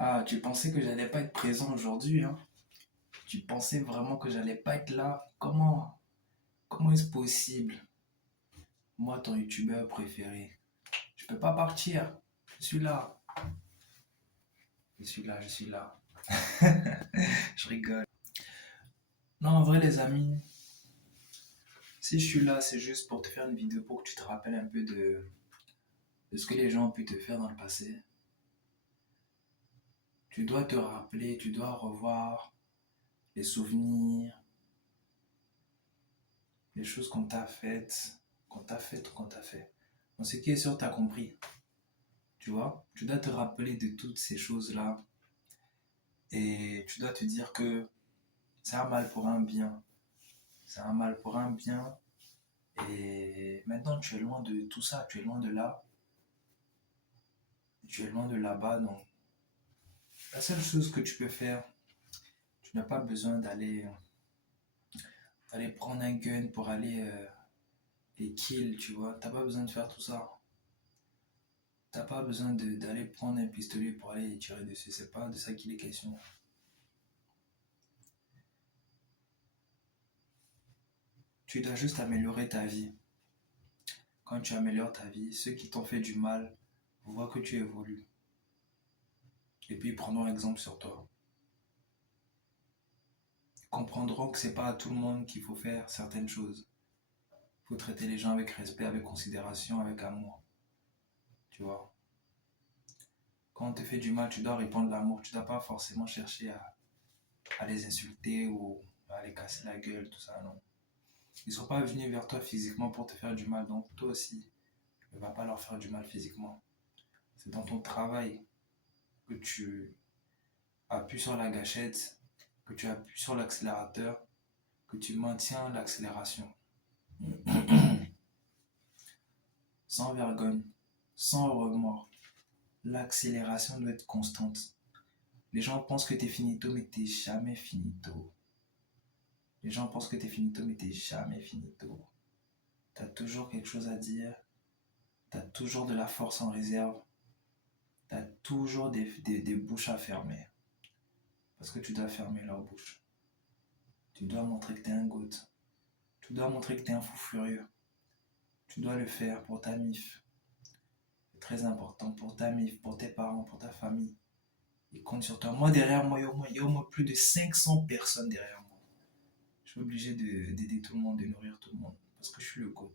Ah, tu pensais que j'allais pas être présent aujourd'hui, hein? Tu pensais vraiment que j'allais pas être là? Comment est-ce possible? Moi, ton youtubeur préféré. Je peux pas partir. Je suis là. Je suis là. Je rigole. Non, en vrai, les amis, si je suis là, c'est juste pour te faire une vidéo pour que tu te rappelles un peu de ce que les gens ont pu te faire dans le passé. Tu dois te rappeler, tu dois revoir les souvenirs, les choses qu'on t'a fait. Donc, ce qui est sûr, t'as compris. Tu vois, tu dois te rappeler de toutes ces choses-là et tu dois te dire que c'est un mal pour un bien. C'est un mal pour un bien et maintenant tu es loin de tout ça, tu es loin de là, tu es loin de là-bas. Donc, la seule chose que tu peux faire, tu n'as pas besoin d'aller prendre un gun pour aller les kill, tu vois. T'as pas besoin de faire tout ça. T'as pas besoin d'aller prendre un pistolet pour aller les tirer dessus. C'est pas de ça qu'il est question. Tu dois juste améliorer ta vie. Quand tu améliores ta vie, ceux qui t'ont fait du mal voient que tu évolues. Et puis ils prendront exemple sur toi. Ils comprendront que c'est pas à tout le monde qu'il faut faire certaines choses. Il faut traiter les gens avec respect, avec considération, avec amour. Tu vois. Quand on te fait du mal, tu dois répondre l'amour. Tu ne dois pas forcément chercher à les insulter ou à les casser la gueule, tout ça, non. Ils ne sont pas venus vers toi physiquement pour te faire du mal, donc toi aussi, ne va pas leur faire du mal physiquement. C'est dans ton travail que tu appuies sur la gâchette, que tu appuies sur l'accélérateur, que tu maintiens l'accélération. Sans vergogne, sans remords. L'accélération doit être constante. Les gens pensent que t'es finito, mais t'es jamais finito. Les gens pensent que t'es finito, mais t'es jamais finito. T'as toujours quelque chose à dire, t'as toujours de la force en réserve, t'as toujours des bouches à fermer. Parce que tu dois fermer leur bouche. Tu dois montrer que t'es un goat. Tu dois montrer que t'es un fou furieux. Tu dois le faire pour ta mif. C'est très important pour ta mif, pour tes parents, pour ta famille. Ils comptent sur toi. Moi, derrière moi, il y a au moins plus de 500 personnes derrière moi. Je suis obligé d'aider tout le monde, de nourrir tout le monde. Parce que je suis le GOAT.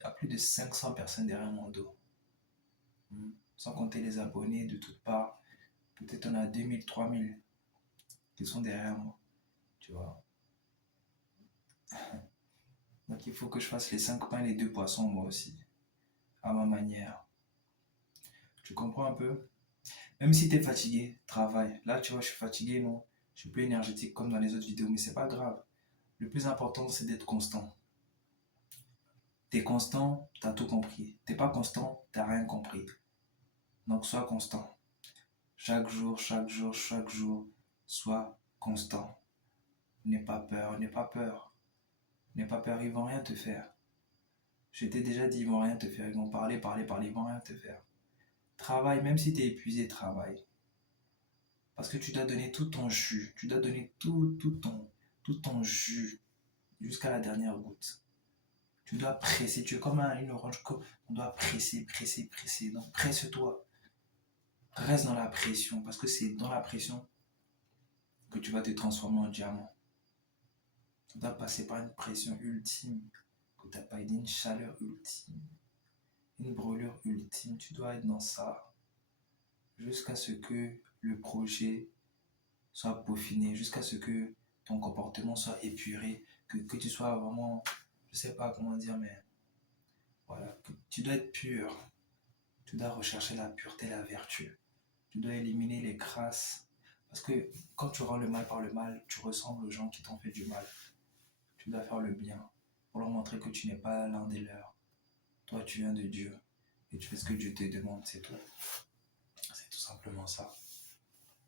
Il y a plus de 500 personnes derrière mon dos. Sans compter les abonnés de toutes parts. Peut-être on a 2000, 3000 qui sont derrière moi. Tu vois. Donc il faut que je fasse les 5 pains et les 2 poissons moi aussi. À ma manière. Tu comprends un peu? Même si tu es fatigué, travaille. Là, tu vois, je suis fatigué, non? Je suis plus énergétique comme dans les autres vidéos, mais c'est pas grave. Le plus important, c'est d'être constant. T'es constant, t'as tout compris. T'es pas constant, t'as rien compris. Donc sois constant. Chaque jour, chaque jour, chaque jour, sois constant. N'aie pas peur, n'aie pas peur. N'aie pas peur, ils vont rien te faire. Je t'ai déjà dit, ils vont rien te faire. Ils vont parler, parler, parler, ils vont rien te faire. Travaille, même si t'es épuisé, travaille. Parce que tu dois donner tout ton jus. Tu dois donner tout ton jus jusqu'à la dernière goutte. Tu dois presser. Tu es comme une orange. On doit presser, presser, presser. Donc presse-toi. Reste dans la pression. Parce que c'est dans la pression que tu vas te transformer en diamant. Tu dois passer par une pression ultime. Que tu n'as pas aidé, une chaleur ultime. Une brûlure ultime. Tu dois être dans ça. Jusqu'à ce que le projet soit peaufiné. Jusqu'à ce que ton comportement soit épuré. Que tu sois vraiment. Je sais pas comment dire, mais voilà, tu dois être pur. Tu dois rechercher la pureté, la vertu. Tu dois éliminer les crasses. Parce que quand tu rends le mal par le mal, tu ressembles aux gens qui t'ont fait du mal. Tu dois faire le bien pour leur montrer que tu n'es pas l'un des leurs. Toi, tu viens de Dieu et tu fais ce que Dieu te demande, c'est tout. C'est tout simplement ça.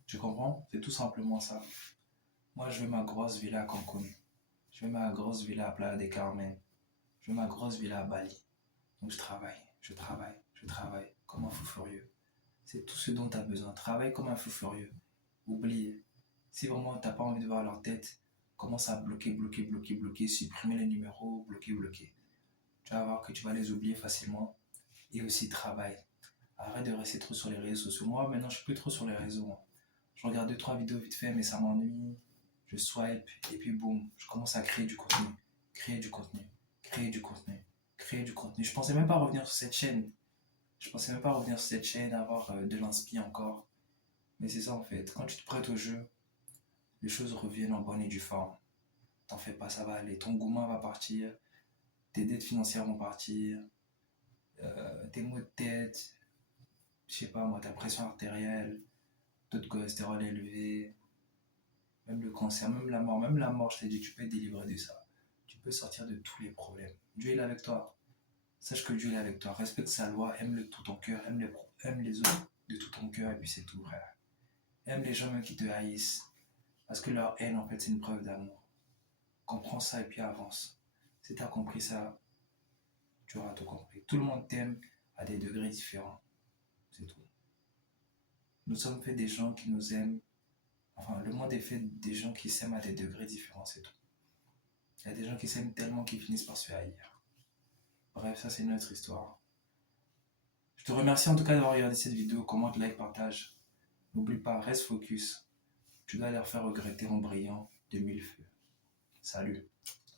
Tu comprends? C'est tout simplement ça. Moi, je veux ma grosse villa à Cancun. Je veux ma grosse villa à Playa del Carmen. Je veux ma grosse villa à Bali. Donc je travaille, je travaille, je travaille comme un fou furieux. C'est tout ce dont tu as besoin. Travaille comme un fou furieux. Oublie. Si vraiment tu n'as pas envie de voir leur tête, commence à bloquer, supprimer les numéros, bloquer. Tu vas voir que tu vas les oublier facilement. Et aussi travaille. Arrête de rester trop sur les réseaux sociaux. Moi, maintenant, je suis plus trop sur les réseaux, hein. Je regarde 2, 3 vidéos vite fait, mais ça m'ennuie. Je swipe, et puis boum, je commence à créer du contenu. Créer du contenu. Créer du contenu. Créer du contenu. Je pensais même pas revenir sur cette chaîne. Je pensais même pas revenir sur cette chaîne, avoir de l'inspi encore. Mais c'est ça en fait. Quand tu te prêtes au jeu, les choses reviennent en bonne et due forme. T'en fais pas, ça va aller. Ton gourmand va partir, tes dettes financières vont partir, tes maux de tête, je sais pas moi, ta pression artérielle, taux de cholestérol élevé, même le cancer, même la mort, je t'ai dit, tu peux être délivré de ça. Tu peux sortir de tous les problèmes. Dieu est là avec toi. Sache que Dieu est là avec toi. Respecte sa loi, aime-le de tout ton cœur, aime les autres de tout ton cœur, et puis c'est tout, frère. Aime les gens même qui te haïssent. Parce que leur haine, en fait, c'est une preuve d'amour. Comprends ça et puis avance. Si tu as compris ça, tu auras tout compris. Tout le monde t'aime à des degrés différents. C'est tout. Nous sommes faits des gens qui nous aiment. Enfin, le monde est fait des gens qui s'aiment à des degrés différents, c'est tout. Il y a des gens qui s'aiment tellement qu'ils finissent par se haïr. Bref, ça c'est une autre histoire. Je te remercie en tout cas d'avoir regardé cette vidéo. Commente, like, partage. N'oublie pas, reste focus. Tu dois leur faire regretter en brillant de mille feux. Salut.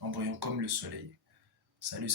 En brillant comme le soleil. Salut.